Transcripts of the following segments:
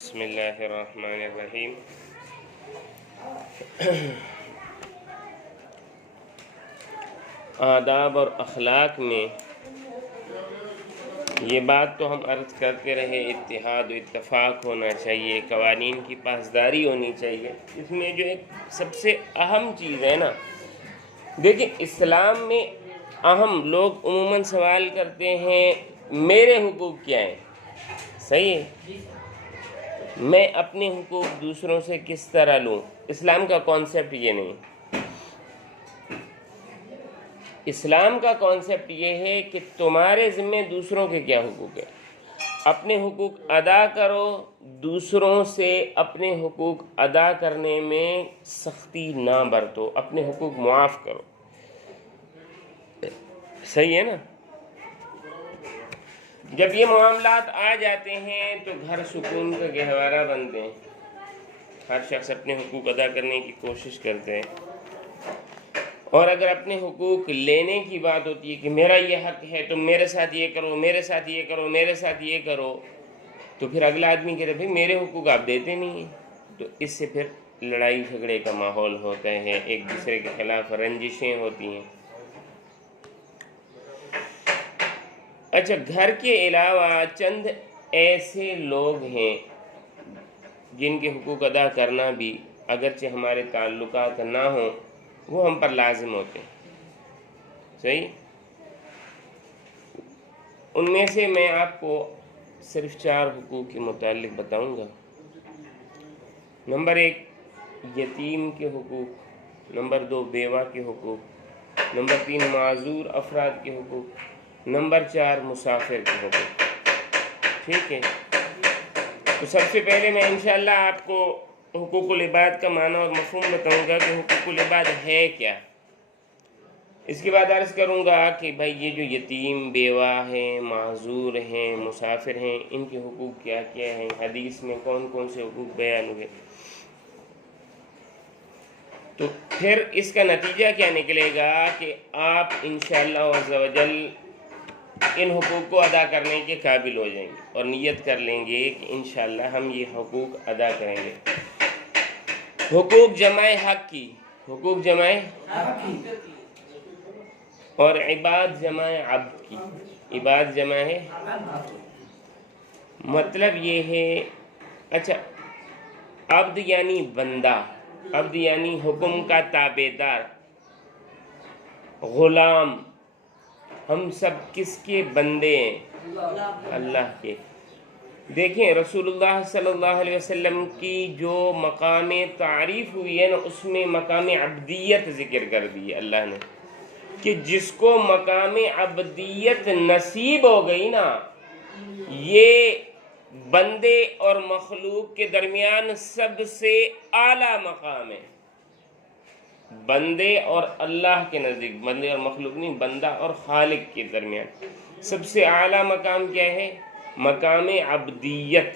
بسم اللہ الرحمن الرحیم۔ آداب اور اخلاق میں یہ بات تو ہم عرض کرتے رہے، اتحاد و اتفاق ہونا چاہیے، قوانین کی پاسداری ہونی چاہیے۔ اس میں جو ایک سب سے اہم چیز ہے نا، دیکھیں اسلام میں اہم لوگ عموماً سوال کرتے ہیں میرے حقوق کیا ہیں؟ صحیح ہے، میں اپنے حقوق دوسروں سے کس طرح لوں؟ اسلام کا کانسیپٹ یہ نہیں۔ اسلام کا کانسیپٹ یہ ہے کہ تمہارے ذمہ دوسروں کے کیا حقوق ہیں، اپنے حقوق ادا کرو، دوسروں سے اپنے حقوق ادا کرنے میں سختی نہ برتو، اپنے حقوق معاف کرو۔ صحیح ہے نا؟ جب یہ معاملات آ جاتے ہیں تو گھر سکون کا گہوارہ بنتے ہیں، ہر شخص اپنے حقوق ادا کرنے کی کوشش کرتے ہیں، اور اگر اپنے حقوق لینے کی بات ہوتی ہے کہ میرا یہ حق ہے تم میرے ساتھ یہ کرو، میرے ساتھ یہ کرو، میرے ساتھ یہ کرو، تو پھر اگلا آدمی کہتا ہے بھائی میرے حقوق آپ دیتے نہیں ہیں، تو اس سے پھر لڑائی جھگڑے کا ماحول ہوتا ہے، ایک دوسرے کے خلاف رنجشیں ہوتی ہیں۔ اچھا، گھر کے علاوہ چند ایسے لوگ ہیں جن کے حقوق ادا کرنا بھی اگرچہ ہمارے تعلقات نہ ہوں وہ ہم پر لازم ہوتے ہیں۔ صحیح، ان میں سے میں آپ کو صرف 4 حقوق کے متعلق بتاؤں گا۔ نمبر 1 یتیم کے حقوق، نمبر 2 بیوہ کے حقوق، نمبر 3 معذور افراد کے حقوق، نمبر 4 مسافر کے حقوق۔ ٹھیک ہے، تو سب سے پہلے میں انشاءاللہ آپ کو حقوق العباد کا معنی اور مفہوم بتاؤں گا کہ حقوق العباد ہے کیا۔ اس کے بعد عرض کروں گا کہ بھائی یہ جو یتیم، بیوہ ہیں، معذور ہیں، مسافر ہیں، ان کے حقوق کیا کیا ہیں، حدیث میں کون کون سے حقوق بیان ہوئے، تو پھر اس کا نتیجہ کیا نکلے گا کہ آپ انشاءاللہ عز و جل ان حقوق کو ادا کرنے کے قابل ہو جائیں گے، اور نیت کر لیں گے کہ انشاءاللہ ہم یہ حقوق ادا کریں گے۔ حقوق جمع حق کی، حقوق جمع حق کی، اور عباد جمع عبد کی۔ عباد جمع ہے، مطلب یہ ہے، اچھا عبد یعنی بندہ، عبد یعنی حکم کا تابعدار، غلام۔ ہم سب کس کے بندے ہیں؟ اللہ کے۔ دیکھیں رسول اللہ صلی اللہ علیہ وسلم کی جو مقام تعریف ہوئی ہے نا، اس میں مقام عبدیت ذکر کر دی ہے اللہ نے، کہ جس کو مقام عبدیت نصیب ہو گئی نا، یہ بندے اور مخلوق کے درمیان سب سے اعلیٰ مقام ہے۔ بندے اور اللہ کے نزدیک، بندے اور مخلوق نہیں، بندہ اور خالق کے درمیان سب سے اعلیٰ مقام کیا ہے؟ مقام عبدیت۔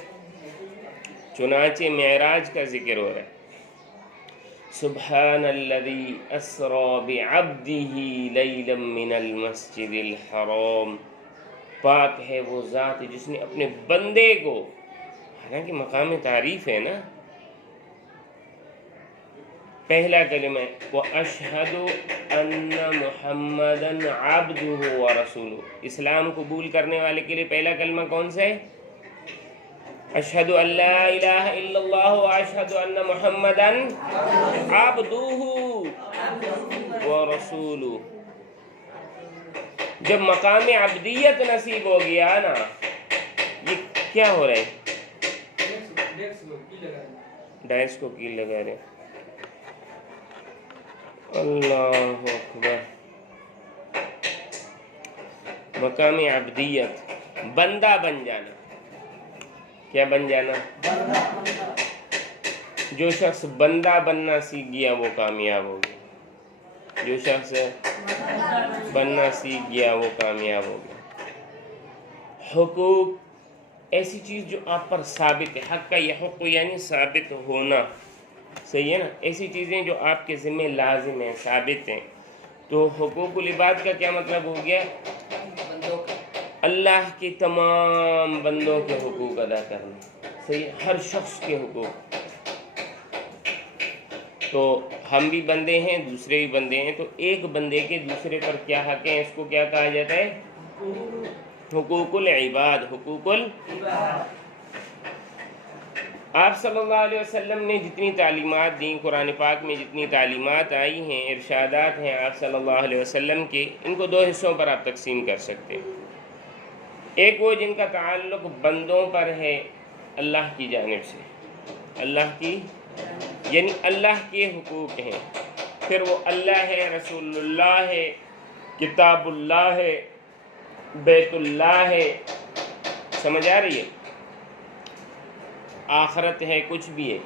چنانچہ معراج کا ذکر ہو رہا ہے، سبحان الذی اسری بعبدہ لیلا من المسجد الحرام، پاک ہے وہ ذات جس نے اپنے بندے کو، حالانکہ مقام تعریف ہے نا، پہلا کلمہ وَأَشْهَدُ أَنَّ مُحَمَّدًا عَبْدُهُ وَرَسُولُهُ۔ اسلام قبول کرنے والے کے لیے پہلا کلمہ کون سا ہے؟ أَشْهَدُ أَن لَا إِلَهَ إِلَّا اللَّهُ وَأَشْهَدُ أَنَّ مُحَمَّدًا عَبْدُهُ وَرَسُولُهُ۔ جب مقام عبدیت نصیب ہو گیا نا، یہ کیا ہو رہا ہے؟ ڈائس کو کیل لگا رہے ہیں، اللہ اکبر۔ مقام عبدیت، بندہ بن جانا۔ کیا بن جانا؟ جو شخص بندہ بننا سیکھ گیا وہ کامیاب ہو گیا، جو شخص بننا سیکھ گیا وہ کامیاب ہو گیا۔ حقوق ایسی چیز جو آپ پر ثابت ہے، حق کا یہ حق یعنی ثابت ہونا، صحیح ہے نا، ایسی چیزیں جو آپ کے ذمہ لازم ہیں، ثابت ہیں۔ تو حقوق العباد کا کیا مطلب ہو گیا؟ اللہ کے تمام بندوں کے حقوق ادا کرنا۔ صحیح، ہر شخص کے حقوق. تو ہم بھی بندے ہیں، دوسرے بھی بندے ہیں، تو ایک بندے کے دوسرے پر کیا حق ہیں، اس کو کیا کہا جاتا ہے؟ حقوق العباد. حقوق آپ صلی اللہ علیہ وسلم نے جتنی تعلیمات دیں، قرآن پاک میں جتنی تعلیمات آئی ہیں، ارشادات ہیں آپ صلی اللہ علیہ وسلم کے، ان کو 2 حصوں پر آپ تقسیم کر سکتے ہیں. ایک وہ جن کا تعلق بندوں پر ہے اللہ کی جانب سے، اللہ کی یعنی اللہ کے حقوق ہیں، پھر وہ اللہ ہے، رسول اللہ ہے، کتاب اللہ ہے، بیت اللہ ہے، سمجھ آ رہی ہے، آخرت ہے، کچھ بھی ہے،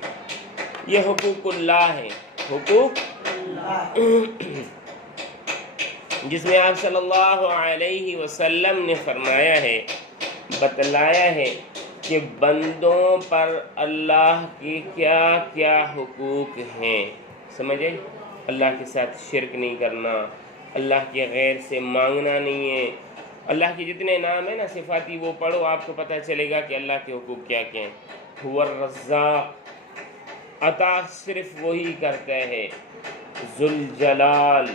یہ حقوق اللہ ہے. حقوق جس میں آپ صلی اللہ علیہ وسلم نے فرمایا ہے، بتلایا ہے کہ بندوں پر اللہ کے کیا کیا حقوق ہیں. سمجھے؟ اللہ کے ساتھ شرک نہیں کرنا، اللہ کے غیر سے مانگنا نہیں ہے. اللہ کے جتنے نام ہیں نا صفاتی، وہ پڑھو، آپ کو پتہ چلے گا کہ اللہ کے حقوق کیا کیا ہیں. هو الرزاق، عطا صرف وہی کرتا ہے. ذوالجلال،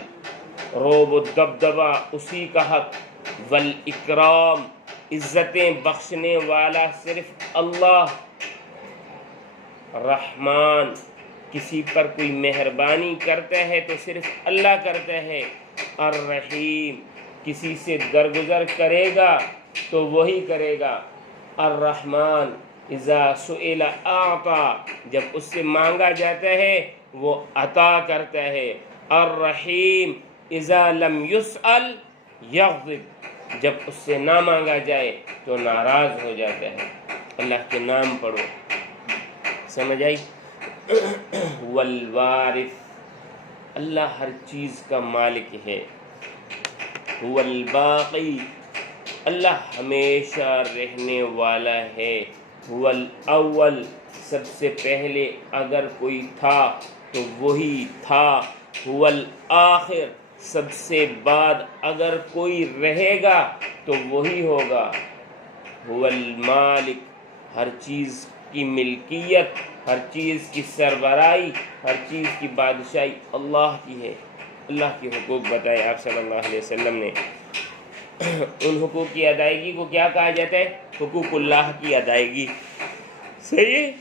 روب الدبدبہ، اسی کا حق. والاکرام، عزتیں بخشنے والا صرف اللہ. رحمان، کسی پر کوئی مہربانی کرتا ہے تو صرف اللہ کرتا ہے. الرحیم، کسی سے درگزر کرے گا تو وہی کرے گا. الرحمن، اذا سئل اعطى، جب اس سے مانگا جاتا ہے وہ عطا کرتا ہے. الرحیم، اذا لم يسأل یغضب، جب اس سے نہ مانگا جائے تو ناراض ہو جاتا ہے. اللہ کے نام پڑھو، سمجھ آئی؟ والوارث، اللہ ہر چیز کا مالک ہے. والباقی، اللہ ہمیشہ رہنے والا ہے. الاول، سب سے پہلے اگر کوئی تھا تو وہی تھا. الآخر، سب سے بعد اگر کوئی رہے گا تو وہی ہوگا. المالک، ہر چیز کی ملکیت، ہر چیز کی سربراہی، ہر چیز کی بادشاہی اللہ کی ہے. اللہ کے حقوق بتائے آپ صلی اللہ علیہ وسلم نے. ان حقوق کی ادائیگی کو کیا کہا جاتا ہے؟ حقوق اللہ کی ادائیگی. صحیح.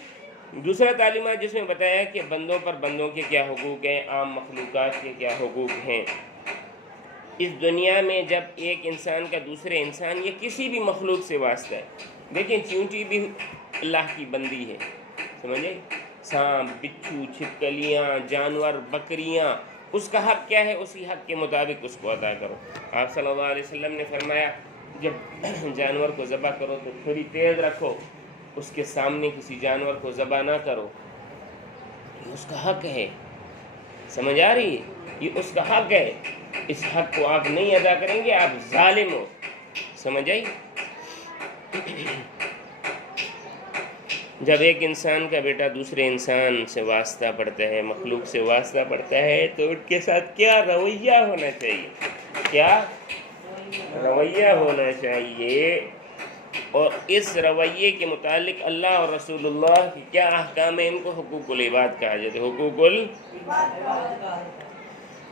دوسرا تعلیمات جس میں بتایا کہ بندوں پر بندوں کے کیا حقوق ہیں، عام مخلوقات کے کیا حقوق ہیں. اس دنیا میں جب ایک انسان کا دوسرے انسان یا کسی بھی مخلوق سے واسطہ ہے، دیکھیں چونٹی بھی اللہ کی بندی ہے، سمجھے؟ سانپ، بچھو، چھپکلیاں، جانور، بکریاں، اس کا حق کیا ہے؟ اسی حق کے مطابق اس کو ادا کرو. آپ صلی اللہ علیہ وسلم نے فرمایا جب جانور کو ذبح کرو تو تھوڑی تیز رکھو، اس کے سامنے کسی جانور کو ذبح نہ کرو. یہ اس کا حق ہے، سمجھ آ رہی ہے؟ یہ اس کا حق ہے. اس حق کو آپ نہیں ادا کریں گے آپ ظالم ہو. سمجھ آئی؟ جب ایک انسان کا بیٹا دوسرے انسان سے واسطہ پڑتا ہے، مخلوق سے واسطہ پڑتا ہے، تو ان کے ساتھ کیا رویہ ہونا چاہیے؟ کیا رویہ ہونا چاہیے؟ اور اس رویے کے متعلق اللہ اور رسول اللہ کی کیا احکام ہیں؟ ان کو حقوق العباد کہا جاتا ہے.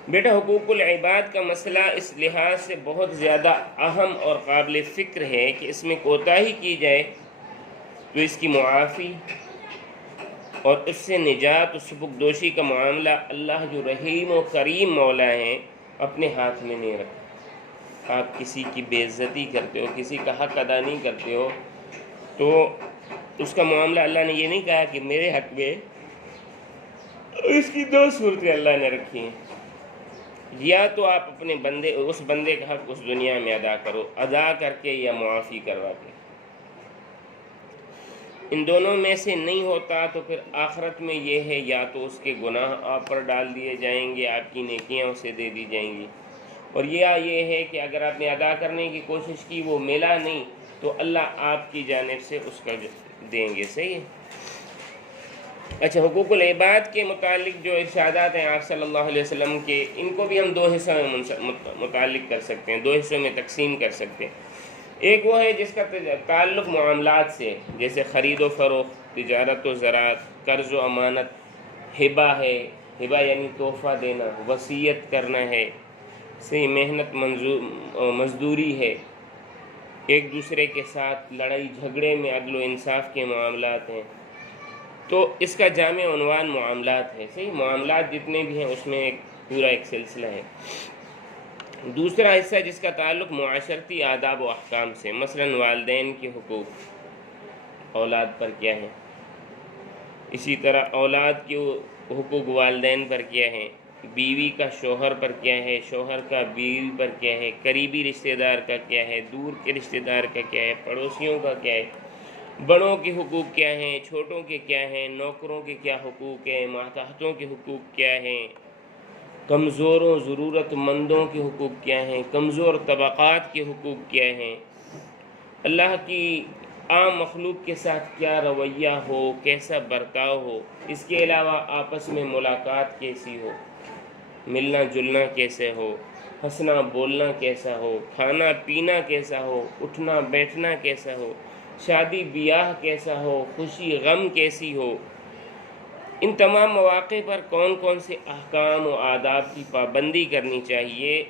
بیٹا حقوق العباد کا مسئلہ اس لحاظ سے بہت زیادہ اہم اور قابل فکر ہے کہ اس میں کوتاہی کی جائے تو اس کی معافی اور اس سے نجات و سبکدوشی کا معاملہ اللہ جو رحیم و کریم مولا ہیں اپنے ہاتھ میں نہیں رکھتا. آپ کسی کی بے عزتی کرتے ہو، کسی کا حق ادا نہیں کرتے ہو، تو اس کا معاملہ اللہ نے یہ نہیں کہا کہ میرے حق میں. اس کی 2 صورتیں اللہ نے رکھی ہیں. یا تو آپ اپنے اس بندے کا حق اس دنیا میں ادا کرو، ادا کر کے یا معافی کروا کے. ان دونوں میں سے نہیں ہوتا تو پھر آخرت میں یہ ہے یا تو اس کے گناہ آپ پر ڈال دیے جائیں گے، آپ کی نیکیاں اسے دے دی جائیں گی، اور یہ ہے کہ اگر آپ نے ادا کرنے کی کوشش کی وہ ملا نہیں تو اللہ آپ کی جانب سے اس کا دیں گے. صحیح ہے؟ اچھا، حقوق العباد کے متعلق جو ارشادات ہیں آپ صلی اللہ علیہ وسلم کے، ان کو بھی ہم 2 حصوں میں متعلق کر سکتے ہیں، 2 حصوں میں تقسیم کر سکتے ہیں. ایک وہ ہے جس کا تعلق معاملات سے، جیسے خرید و فروخت، تجارت و زراعت، قرض و امانت، ہبہ ہے، ہبہ یعنی تحفہ دینا، وصیت کرنا ہے، صحیح، محنت مزدوری ہے، ایک دوسرے کے ساتھ لڑائی جھگڑے میں عدل و انصاف کے معاملات ہیں. تو اس کا جامع عنوان معاملات ہے. صحیح، معاملات جتنے بھی ہیں اس میں ایک سلسلہ ہے. دوسرا حصہ جس کا تعلق معاشرتی آداب و احکام سے، مثلا والدین کے حقوق اولاد پر کیا ہیں، اسی طرح اولاد کے حقوق والدین پر کیا ہیں، بیوی کا شوہر پر کیا ہے، شوہر کا بیوی پر کیا ہے، قریبی رشتہ دار کا کیا ہے، دور کے رشتہ دار کا کیا ہے، پڑوسیوں کا کیا ہے، بڑوں کے حقوق کیا ہیں، چھوٹوں کے کیا ہیں، نوکروں کے کیا حقوق ہیں، ماتحتوں کے حقوق کیا ہیں، کمزوروں ضرورت مندوں کے حقوق کیا ہیں، کمزور طبقات کے حقوق کیا ہیں، اللہ کی عام مخلوق کے ساتھ کیا رویہ ہو، کیسا برتاؤ ہو، اس کے علاوہ آپس میں ملاقات کیسی ہو، ملنا جلنا کیسے ہو، ہنسنا بولنا کیسا ہو، کھانا پینا کیسا ہو، اٹھنا بیٹھنا کیسا ہو، شادی بیاہ کیسا ہو، خوشی غم کیسی ہو، ان تمام مواقع پر کون کون سے احکام و آداب کی پابندی کرنی چاہیے.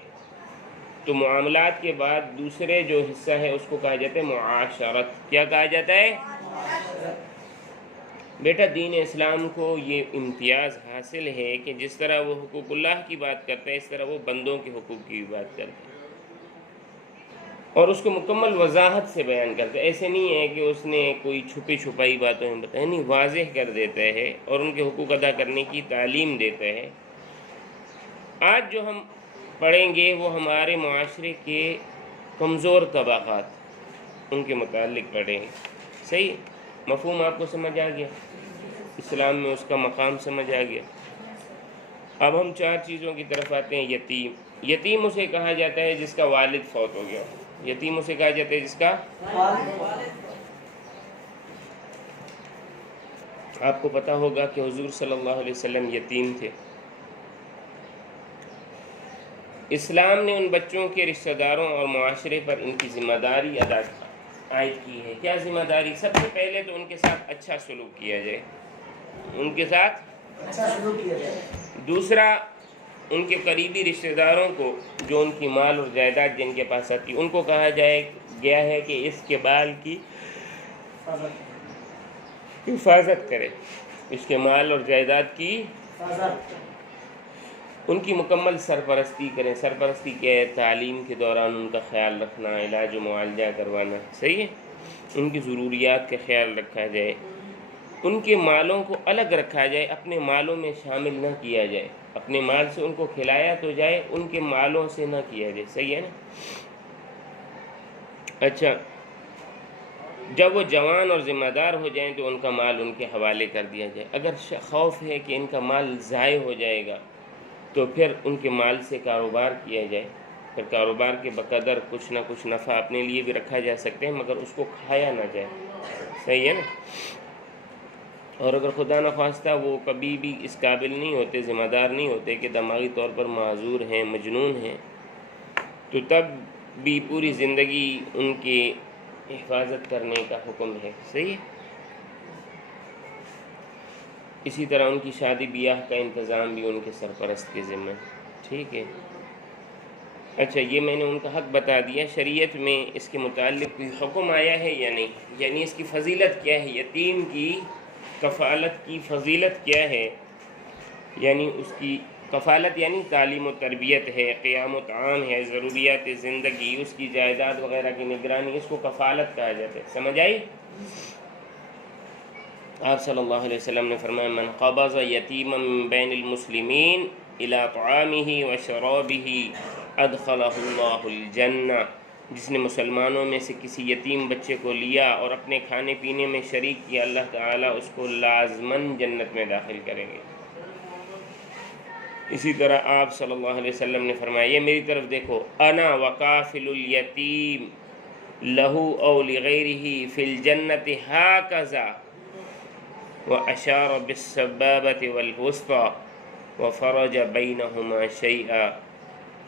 تو معاملات کے بعد دوسرے جو حصہ ہے اس کو کہا جاتا ہے معاشرت. کیا کہا جاتا ہے؟ بیٹا دین اسلام کو یہ امتیاز حاصل ہے کہ جس طرح وہ حقوق اللہ کی بات کرتا ہے اس طرح وہ بندوں کے حقوق کی بھی بات کرتا ہے اور اس کو مکمل وضاحت سے بیان کرتا ہے. ایسے نہیں ہے کہ اس نے کوئی چھپی چھپائی باتوں میں بتائی، نہیں، واضح کر دیتا ہے اور ان کے حقوق ادا کرنے کی تعلیم دیتا ہے. آج جو ہم پڑھیں گے وہ ہمارے معاشرے کے کمزور طبقات، ان کے متعلق پڑھیں گے. صحیح، مفہوم آپ کو سمجھ آ گیا، اسلام میں اس کا مقام سمجھ آ گیا. اب ہم 4 چیزوں کی طرف آتے ہیں. یتیم، یتیم اسے کہا جاتا ہے جس کا والد فوت ہو گیا. یتیم اسے کہا جاتا ہے جس کا آپ کو پتہ ہوگا کہ حضور صلی اللہ علیہ وسلم یتیم تھے. اسلام نے ان بچوں کے رشتہ داروں اور معاشرے پر ان کی ذمہ داری عائد کی ہے. کیا ذمہ داری؟ سب سے پہلے تو ان کے ساتھ اچھا سلوک کیا جائے، ان کے ساتھ اچھا سلوک کیا جائے. دوسرا، ان کے قریبی رشتہ داروں کو جو ان کی مال اور جائیداد جن کے پاس آتی ان کو کہا گیا ہے کہ اس کے مال کی حفاظت کرے، اس کے مال اور جائیداد کی ان کی مکمل سرپرستی کریں. سرپرستی کیا ہے؟ تعلیم کے دوران ان کا خیال رکھنا، علاج و معالجہ کروانا. صحیح ہے، ان کی ضروریات کا خیال رکھا جائے، ان کے مالوں کو الگ رکھا جائے، اپنے مالوں میں شامل نہ کیا جائے. اپنے مال سے ان کو کھلایا تو جائے، ان کے مالوں سے نہ کیا جائے. صحیح ہے نا؟ اچھا، جب وہ جوان اور ذمہ دار ہو جائیں تو ان کا مال ان کے حوالے کر دیا جائے. اگر خوف ہے کہ ان کا مال ضائع ہو جائے گا تو پھر ان کے مال سے کاروبار کیا جائے. پھر کاروبار کے بقدر کچھ نہ کچھ نفع اپنے لیے بھی رکھا جا سکتے ہیں مگر اس کو کھایا نہ جائے. صحیح ہے نا؟ اور اگر خدا نخواستہ وہ کبھی بھی اس قابل نہیں ہوتے، ذمہ دار نہیں ہوتے کہ دماغی طور پر معذور ہیں، مجنون ہیں، تو تب بھی پوری زندگی ان کی حفاظت کرنے کا حکم ہے. صحیح ہے؟ اسی طرح ان کی شادی بیاہ کا انتظام بھی ان کے سرپرست کے ذمہ. ٹھیک ہے؟ اچھا، یہ میں نے ان کا حق بتا دیا. شریعت میں اس کے متعلق کوئی حکم آیا ہے یا نہیں؟ یعنی اس کی فضیلت کیا ہے؟ یتیم کی کفالت کی فضیلت کیا ہے؟ یعنی اس کی کفالت یعنی تعلیم و تربیت ہے، قیام و طعام ہے، ضروریات زندگی، اس کی جائیداد وغیرہ کی نگرانی، اس کو کفالت کہا جاتا ہے. سمجھ آئی؟ آپ صلی اللہ علیہ وسلم نے فرمایا من قبض یتیما من بین المسلمین الی طعامہ و شرابہ ادخلہ اللہ الجنہ. جس نے مسلمانوں میں سے کسی یتیم بچے کو لیا اور اپنے کھانے پینے میں شریک کیا، اللہ تعالیٰ اس کو لازماً جنت میں داخل کریں گے. اسی طرح آپ صلی اللہ علیہ وسلم نے فرمایا، یہ میری طرف دیکھو، انا وکافل الیتیم لہو او لغیرہ فی الجنت ہاکذا واشار بالسبابۃ والوسطی وفرج بینہما شیئا.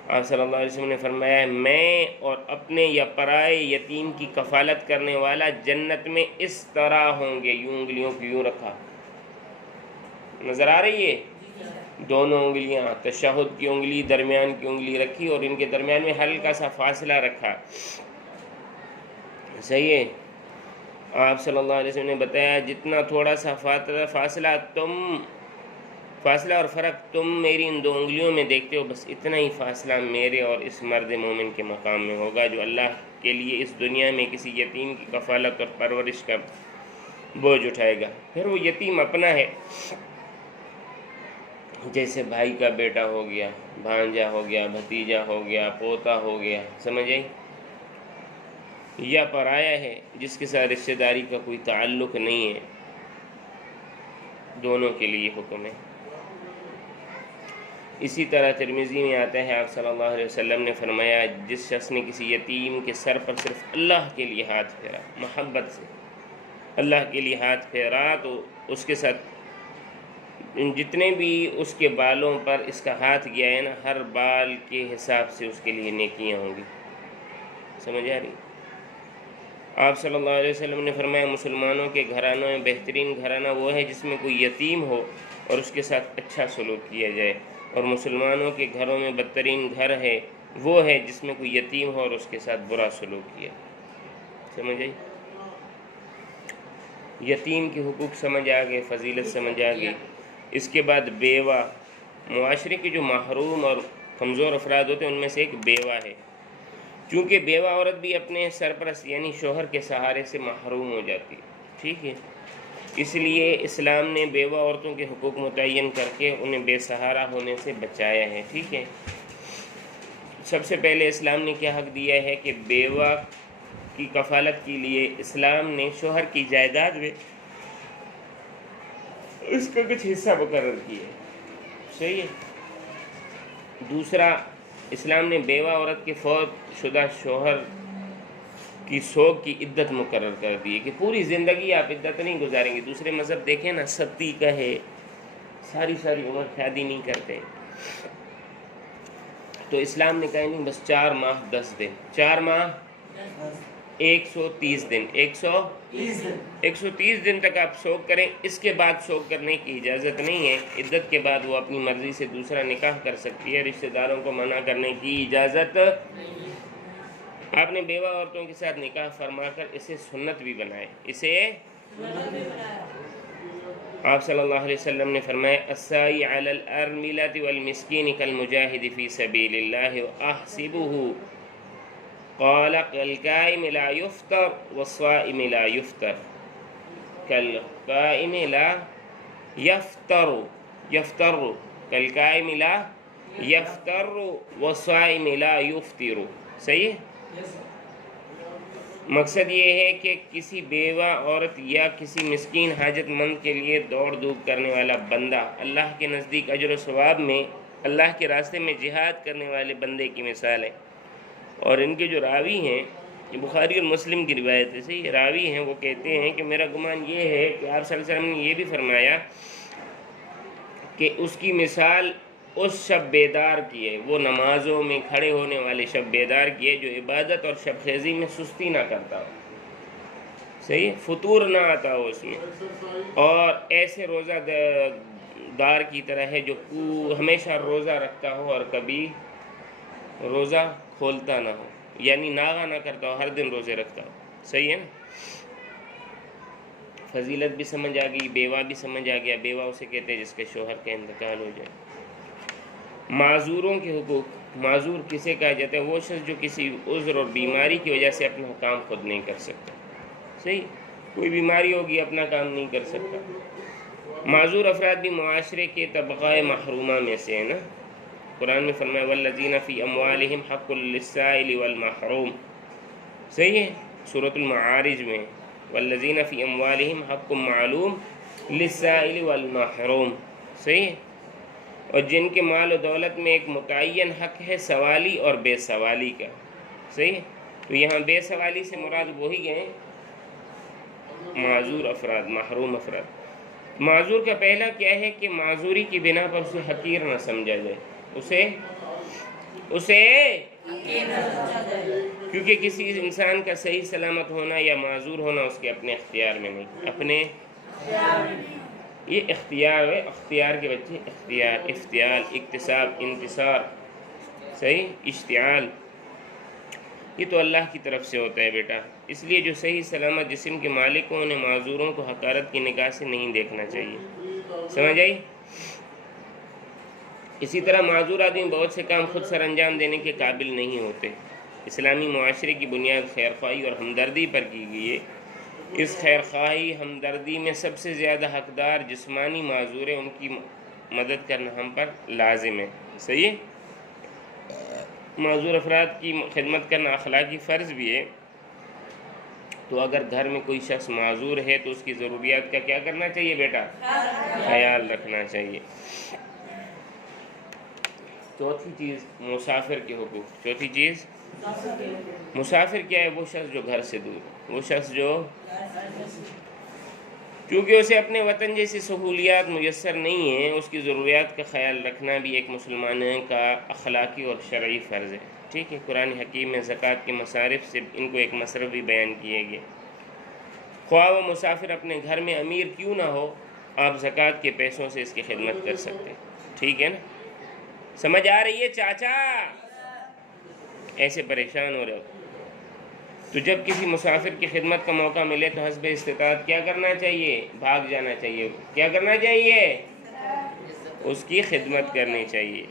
آپ صلی اللہ علیہ وسلم نے فرمایا میں اور اپنے یا پرائے یتیم کی کفالت کرنے والا جنت میں اس طرح ہوں گے. یوں انگلیوں کو یوں رکھا، نظر آ رہی ہے؟ دونوں انگلیاں، تشہد کی انگلی، درمیان کی انگلی رکھی اور ان کے درمیان میں ہلکا سا فاصلہ رکھا. صحیح ہے؟ آپ صلی اللہ علیہ وسلم نے بتایا جتنا تھوڑا سا فاصلہ اور فرق تم میری ان دو انگلیوں میں دیکھتے ہو، بس اتنا ہی فاصلہ میرے اور اس مرد مومن کے مقام میں ہوگا جو اللہ کے لیے اس دنیا میں کسی یتیم کی کفالت اور پرورش کا بوجھ اٹھائے گا. پھر وہ یتیم اپنا ہے، جیسے بھائی کا بیٹا ہو گیا، بھانجا ہو گیا، بھتیجا ہو گیا، پوتا ہو گیا، سمجھ آئی؟ یا پرایا ہے جس کے ساتھ رشتہ داری کا کوئی تعلق نہیں ہے، دونوں کے لیے حکم ہے. اسی طرح ترمذی میں آتا ہے آپ صلی اللہ علیہ وسلم نے فرمایا جس شخص نے کسی یتیم کے سر پر صرف اللہ کے لیے ہاتھ پھیرا، محبت سے اللہ کے لیے ہاتھ پھیرا، تو اس کے ساتھ جتنے بھی اس کے بالوں پر اس کا ہاتھ گیا ہے نا، ہر بال کے حساب سے اس کے لیے نیکیاں ہوں گی. سمجھ آ رہی؟ آپ صلی اللہ علیہ وسلم نے فرمایا مسلمانوں کے گھرانوں میں بہترین گھرانہ وہ ہے جس میں کوئی یتیم ہو اور اس کے ساتھ اچھا سلوک کیا جائے، اور مسلمانوں کے گھروں میں بدترین گھر ہے وہ ہے جس میں کوئی یتیم ہو اور اس کے ساتھ برا سلوک کیا. سمجھ آئی؟ یتیم کے حقوق سمجھ آ گئے، فضیلت سمجھ آ گئی. اس کے بعد بیوہ. معاشرے کے جو محروم اور کمزور افراد ہوتے ہیں ان میں سے ایک بیوہ ہے. چونکہ بیوہ عورت بھی اپنے سرپرست یعنی شوہر کے سہارے سے محروم ہو جاتی ہے، ٹھیک ہے؟ اس لیے اسلام نے بیوہ عورتوں کے حقوق متعین کر کے انہیں بے سہارا ہونے سے بچایا ہے، ٹھیک ہے؟ سب سے پہلے اسلام نے کیا حق دیا ہے کہ بیوہ کی کفالت کے لیے اسلام نے شوہر کی جائیداد میں اس کا کچھ حصہ مقرر کیا ہے. صحیح ہے؟ دوسرا، اسلام نے بیوہ عورت کے فوت شدہ شوہر کی سوگ کی عدت مقرر کر دی ہے کہ پوری زندگی آپ عدت نہیں گزاریں گے. دوسرے مذہب دیکھیں نا، ستی کا ہے، ساری عمر شادی نہیں کرتے. تو اسلام نے کہا نہیں، بس 4 ماہ 10 دن، 4 ماہ 130 دن، 130 دن تک آپ سوگ کریں. اس کے بعد سوگ کرنے کی اجازت نہیں ہے. عدت کے بعد وہ اپنی مرضی سے دوسرا نکاح کر سکتی ہے، رشتہ داروں کو منع کرنے کی اجازت. آپ نے بیوہ عورتوں کے ساتھ نکاح فرما کر اسے سنت بھی بنائے. آپ صلی اللہ علیہ وسلم نے فرمایا السائی علی الارملۃ والمسکین کالمجاہد فی سبیل اللہ واحسبہ قال کالقائم لا یفطر والصائم لا یفطر. کالقائم لا یفطر کالقائم لا یفطر والصائم لا یفطر. صحیح ہے؟ مقصد یہ ہے کہ کسی بیوہ عورت یا کسی مسکین حاجت مند کے لیے دوڑ دھوپ کرنے والا بندہ اللہ کے نزدیک اجر و ثواب میں اللہ کے راستے میں جہاد کرنے والے بندے کی مثال ہے. اور ان کے جو راوی ہیں، یہ بخاری اور مسلم کی روایت ہے، صحیح راوی ہیں، وہ کہتے ہیں کہ میرا گمان یہ ہے کہ آپ صلی اللہ علیہ وسلم نے یہ بھی فرمایا کہ اس کی مثال اس شب بیدار کی ہے، وہ نمازوں میں کھڑے ہونے والے شب بیدار کی ہے جو عبادت اور شب خیزی میں سستی نہ کرتا ہو، صحیح، فطور نہ آتا ہو اس میں، اور ایسے روزہ دار کی طرح ہے جو ہمیشہ روزہ رکھتا ہو اور کبھی روزہ کھولتا نہ ہو، یعنی ناغہ نہ کرتا ہو، ہر دن روزے رکھتا ہو. صحیح ہے نا؟ فضیلت بھی سمجھ آ گئی، بیوہ بھی سمجھ آ گیا. بیوہ اسے کہتے ہیں جس کے شوہر کا انتقال ہو جائے. معذوروں کے حقوق. معذور کسے کہا جاتا ہے؟ وہ شخص جو کسی عذر اور بیماری کی وجہ سے اپنا کام خود نہیں کر سکتا. صحیح، کوئی بیماری ہوگی اپنا کام نہیں کر سکتا. معذور افراد بھی معاشرے کے طبقہ محرومہ میں سے ہیں نا. قرآن میں فرمایا والذین فی اموالہم حق للسائل والمحروم. صحیح ہے؟ سورۃ المعارج میں والذین فی اموالہم حق معلوم للسائل والمحروم. صحیح ہے؟ اور جن کے مال و دولت میں ایک متعین حق ہے سوالی اور بے سوالی کا. صحیح ہے؟ تو یہاں بے سوالی سے مراد وہی گئے معذور افراد، محروم افراد. معذور کا پہلا کیا ہے کہ معذوری کی بنا پر اسے حقیر نہ سمجھا جائے، اسے اسے کیونکہ کسی انسان کا صحیح سلامت ہونا یا معذور ہونا اس کے اپنے اختیار میں نہیں، اپنے یہ اختیار ہے، اختیار کے بچے اختیار، افتعال، اکتساب، انتصار، صحیح، اشتعال، یہ تو اللہ کی طرف سے ہوتا ہے بیٹا۔ اس لیے جو صحیح سلامت جسم کے مالک ہوں انہیں معذوروں کو حقارت کی نگاہ سے نہیں دیکھنا چاہیے، سمجھ آئی؟ اسی طرح معذور آدمی بہت سے کام خود سر انجام دینے کے قابل نہیں ہوتے۔ اسلامی معاشرے کی بنیاد خیرخواہی اور ہمدردی پر کی گئی ہے۔ اس خیرخواہی ہمدردی میں سب سے زیادہ حقدار جسمانی معذور ہیں، ان کی مدد کرنا ہم پر لازم ہے، صحیح ہے؟ معذور افراد کی خدمت کرنا اخلاقی فرض بھی ہے۔ تو اگر گھر میں کوئی شخص معذور ہے تو اس کی ضروریات کا کیا کرنا چاہیے بیٹا؟ خیال رکھنا چاہیے۔ چوتھی چیز مسافر کے حقوق۔ چوتھی چیز مسافر کیا ہے؟ وہ شخص جو گھر سے دور، وہ شخص جو کیونکہ اسے اپنے وطن جیسی سہولیات میسر نہیں ہیں، اس کی ضروریات کا خیال رکھنا بھی ایک مسلمان کا اخلاقی اور شرعی فرض ہے، ٹھیک ہے؟ قرآن حکیم میں زکوٰۃ کے مصارف سے ان کو ایک مصرف بھی بیان کیے گئے۔ خواہ وہ مسافر اپنے گھر میں امیر کیوں نہ ہو، آپ زکوٰۃ کے پیسوں سے اس کی خدمت کر سکتے ہیں، ٹھیک ہے نا؟ سمجھ آ رہی ہے چاچا؟ ایسے پریشان ہو رہے ہو تو جب کسی مسافر کی خدمت کا موقع ملے تو حسب استطاعت کیا کرنا چاہیے؟ بھاگ جانا چاہیے۔ کیا کرنا چاہیے؟ اس کی خدمت کرنی چاہیے،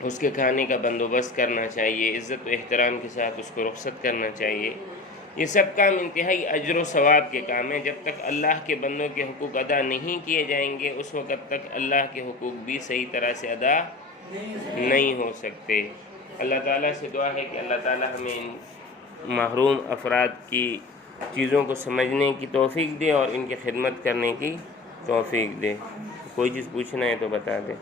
اس کے کھانے کا بندوبست کرنا چاہیے، عزت و احترام کے ساتھ اس کو رخصت کرنا چاہیے۔ یہ سب کام انتہائی اجر و ثواب کے کام ہیں۔ جب تک اللہ کے بندوں کے حقوق ادا نہیں کیے جائیں گے اس وقت تک اللہ کے حقوق بھی صحیح طرح سے ادا نہیں ہو سکتے۔ اللہ تعالیٰ سے دعا ہے کہ اللہ تعالیٰ ہمیں ان محروم افراد کی چیزوں کو سمجھنے کی توفیق دے اور ان کی خدمت کرنے کی توفیق دے۔ کوئی چیز پوچھنا ہے تو بتا دیں۔